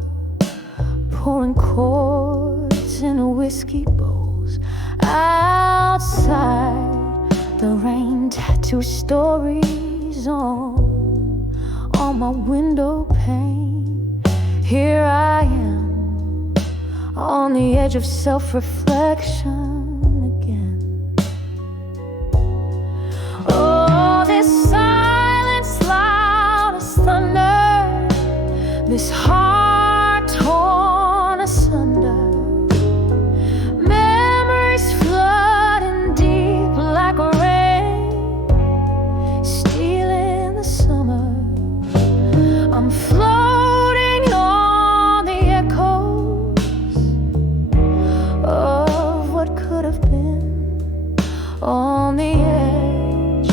pouring chords into whiskey bowls. Outside, the rain tattoos stories on my window pane. Here I am, on the edge of self-reflection again. Oh, this silence loud as thunder, this heart torn asunder, memories flooding deep like rain, stealing the summer. I'm floating on the echoes of what could have been, on the edge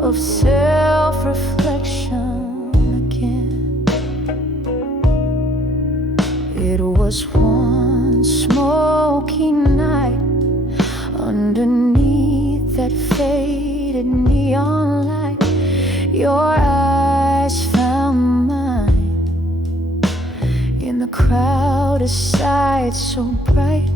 of self-reflection again. It was one smoky night underneath that faded neon light. Your eyes found mine in the crowd, a sight so bright,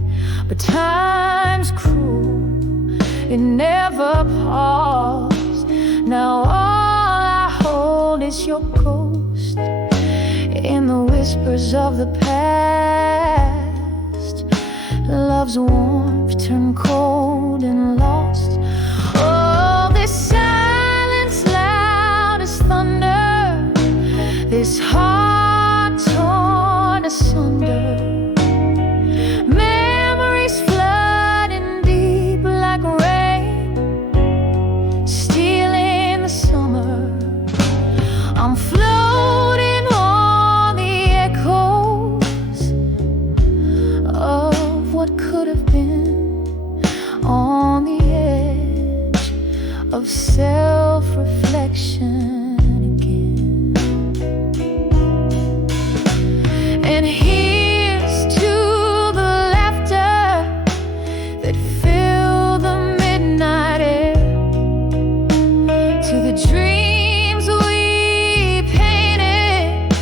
but time's cruel, it never paused. Now all I hold is your ghost in the whispers of the past. Love's warmth turned cold and lost. Oh, this silence loud as thunder, this heart torn asunder, memories flooding deep like rain, stealing the summer. I'm floating on the echoes of what could have been, on the edge of self-reflection again. And here's to the laughter that filled the midnight air, to the dreams we painted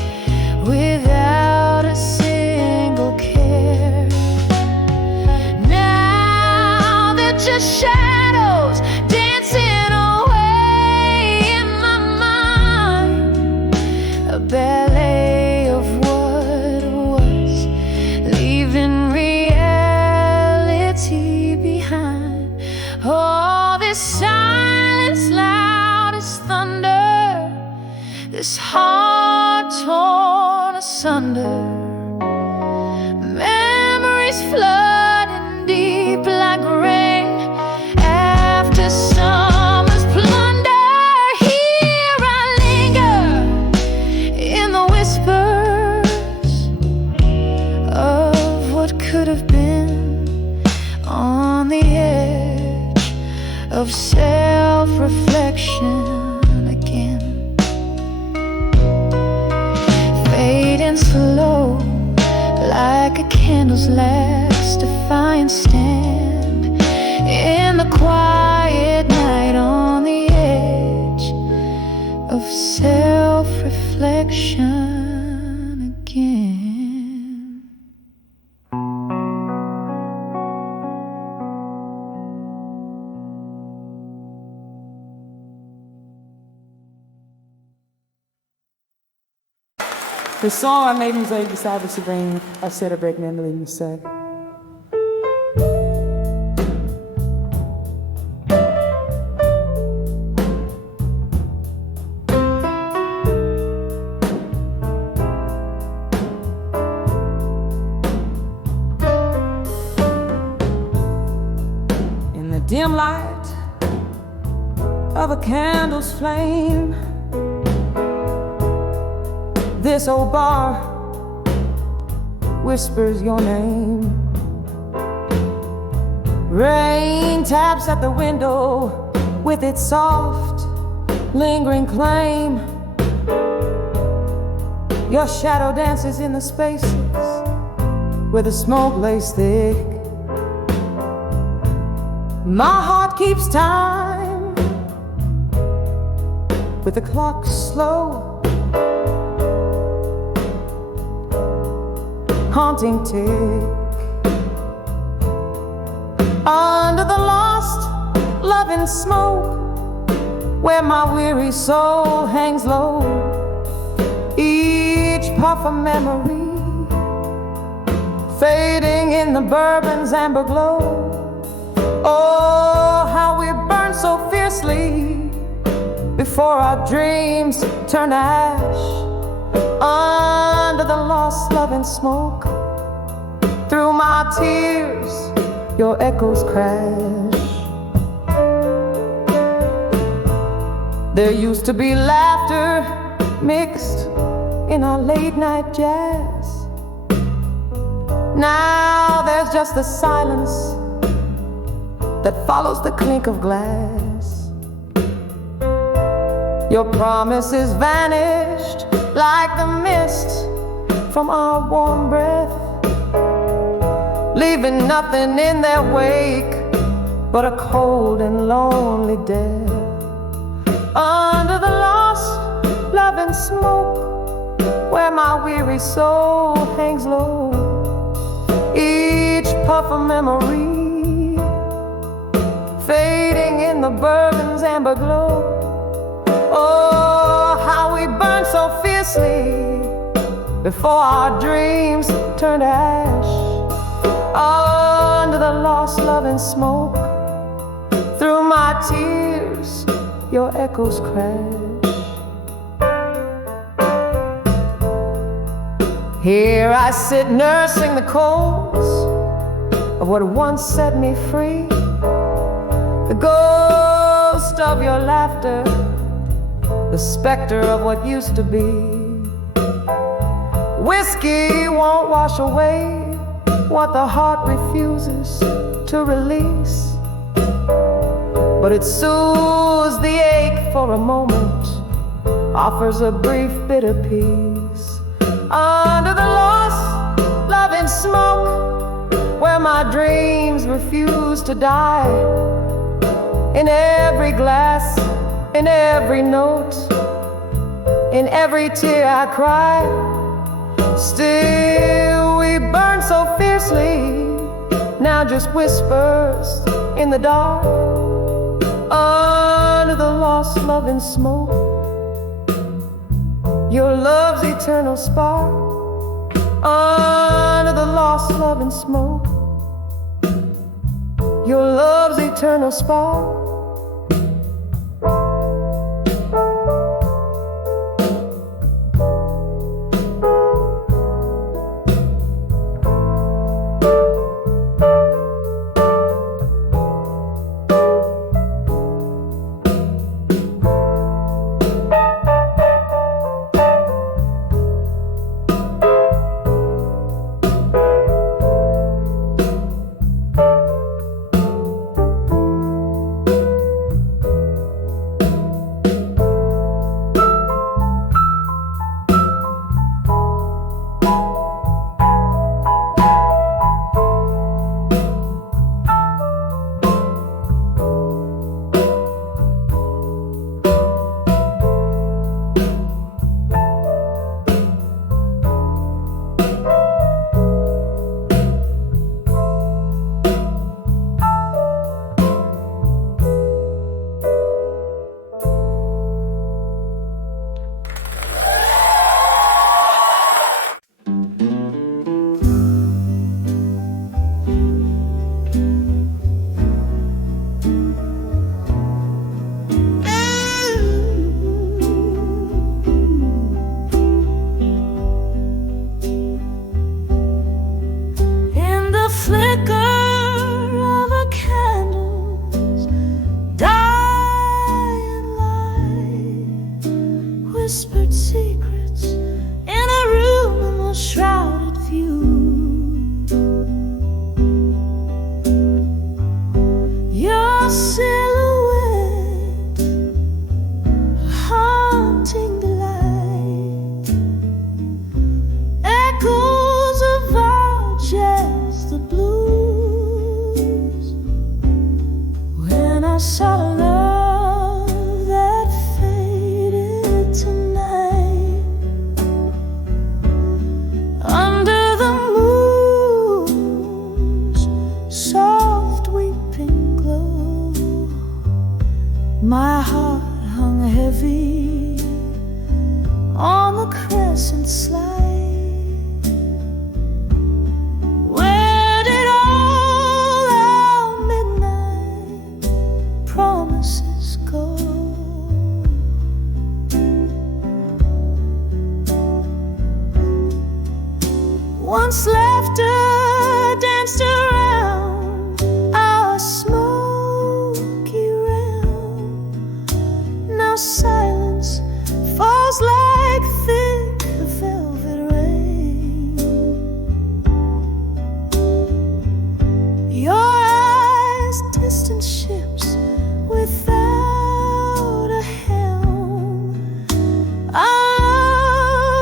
without a single care. Now they're just shadows dancing away in my mind, a ballet of what was, leaving reality behind. Oh, this silence loud as thunder, this heart torn asunder, memories flooding deep like rain after summer's plunder. Here I linger in the whispers of what could have been, on the edge of self-reflection again. Fading slow like a candle's last defiant stand in the quiet night, on the edge of self-reflection again. The song I made music beside the Sabrine, I said a break mandolin instead. In the dim light of a candle's flame, this old bar whispers your name. Rain taps at the window with its soft, lingering claim. Your shadow dances in the spaces where the smoke lays thick. My heart keeps time with the clock slow, haunting tick. Under the lost love and smoke, where my weary soul hangs low, each puff of memory fading in the bourbon's amber glow. Oh, how we burn so fiercely before our dreams turn to ash. Under the lost love and smoke, through my tears your echoes crash. There used to be laughter mixed in our late night jazz. Now there's just the silence that follows the clink of glass. Your promises vanished like the mist from our warm breath, leaving nothing in their wake but a cold and lonely death. Under the lost love and smoke, where my weary soul hangs low, each puff of memory fading in the bourbon's amber glow. Oh, how we burn so fiercely before our dreams turn to ash. Under the lost love and smoke, through my tears your echoes crash. Here I sit nursing the coals of what once set me free, the ghost of your laughter, the specter of what used to be. Whiskey won't wash away what the heart refuses to release, but it soothes the ache for a moment, offers a brief bitter peace. Under the lost love and smoke, where my dreams refuse to die, in every glass, in every note, in every tear I cry, still we burn so fiercely, now just whispers in the dark. Under the lost love and smoke, your love's eternal spark. Under the lost love and smoke, your love's eternal spark. the blues when I saw love that faded tonight under the moon's soft weeping glow. My heart hung heavy on the crescent slide. Where did all our midnight promises go? Once laughter danced around our smoky realm, now silence falls like thick velvet rain. Your eyes, distant ships without a helm, a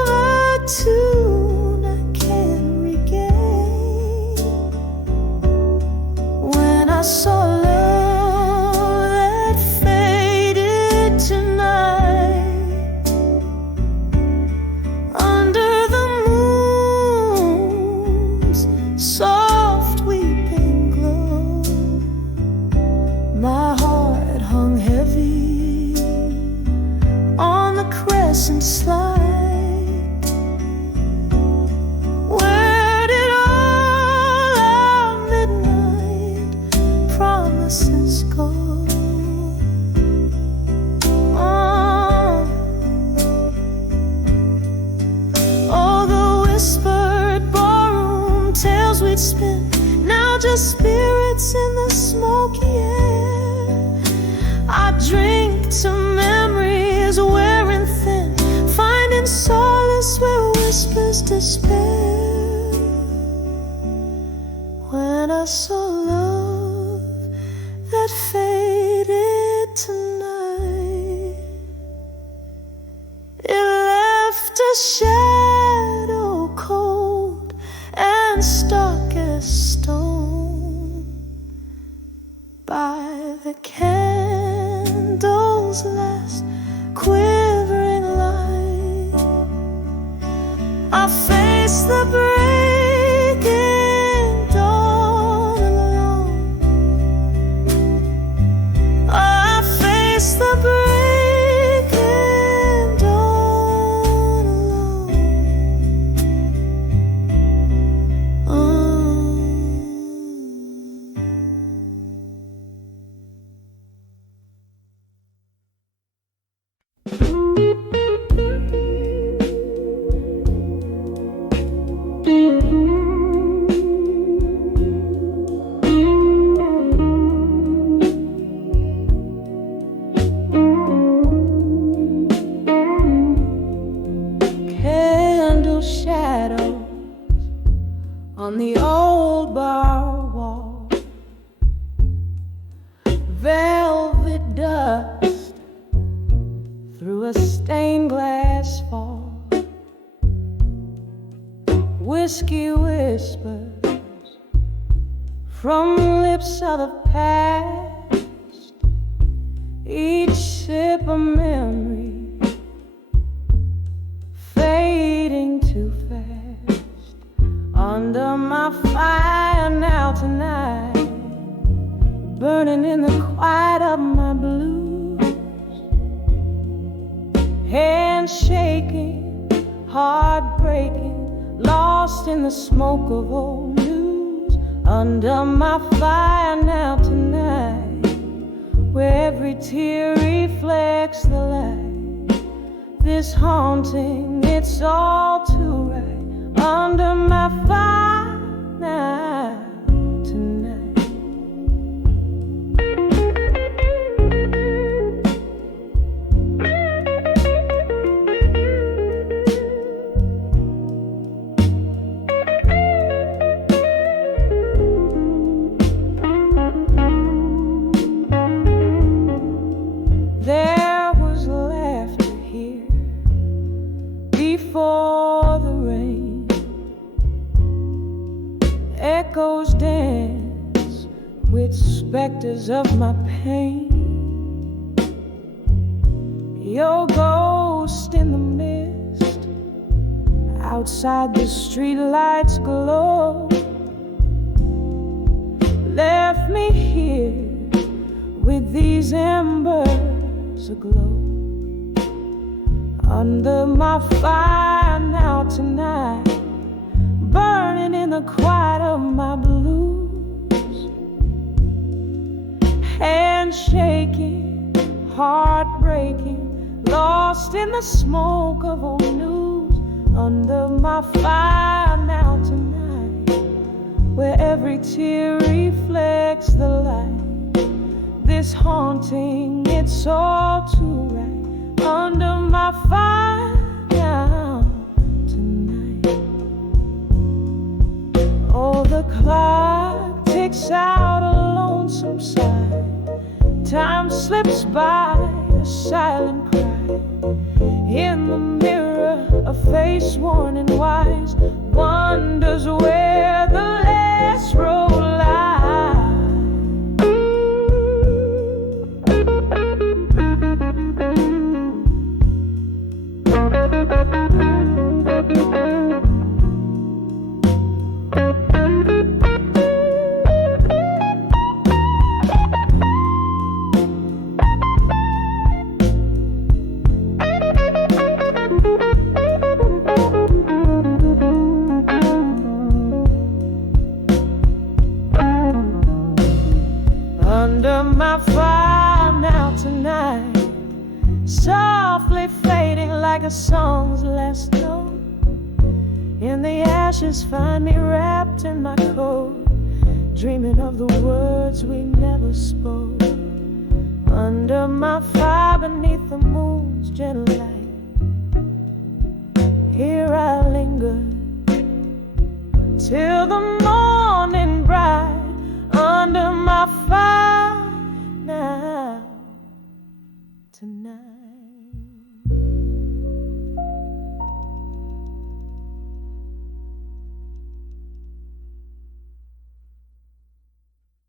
lover tune I can't regain. When I saw love that faded tonight under the moon's soft weeping glow, my heart hung heavy on the crescent slide. Where did all our midnight promises go? Oh, the whispered ballroom tales we'd spin, now just spirits in the smoky air. I drink to memories wearing thin, finding solace where whispers despair. When I saw love that faded tonight, it left a shadow cold and stark as stone by the candle's last quivering light. I face the breaking dawn alone. I face the breaking dawn candle shadows on the old bar wall, velvet dust through a stained glass fall, whiskey whispers from lips of the past, each sip a memory fading too fast. Under my fire now tonight, burning in the quiet of my blues, hands shaking, heart breaking, lost in the smoke of old news. Under my fire now tonight, where every tear reflects the light, this haunting, it's all too right. Under my fire now tonight. There was laughter here before the rain, echoes shadows dance with specters of my pain. Your ghost in the mist, outside the streetlights glow, left me here with these embers aglow. Under my fire now tonight, burning in the quiet of my blues. Hands shaking, heart breaking, lost in the smoke of old news. Under my fire now tonight, where every tear reflects the light. This haunting, it's all too right. Under my fire now tonight. Oh, the clock ticks out a lonesome sigh. Time slips by, a silent cry. In the mirror, a face worn and wise wonders where the last road lies. Under my fire now tonight, softly fading like a song's last note. In the ashes find me wrapped in my coat, dreaming of the words we never spoke. Under my fire beneath the moon's gentle light, here I linger till the morning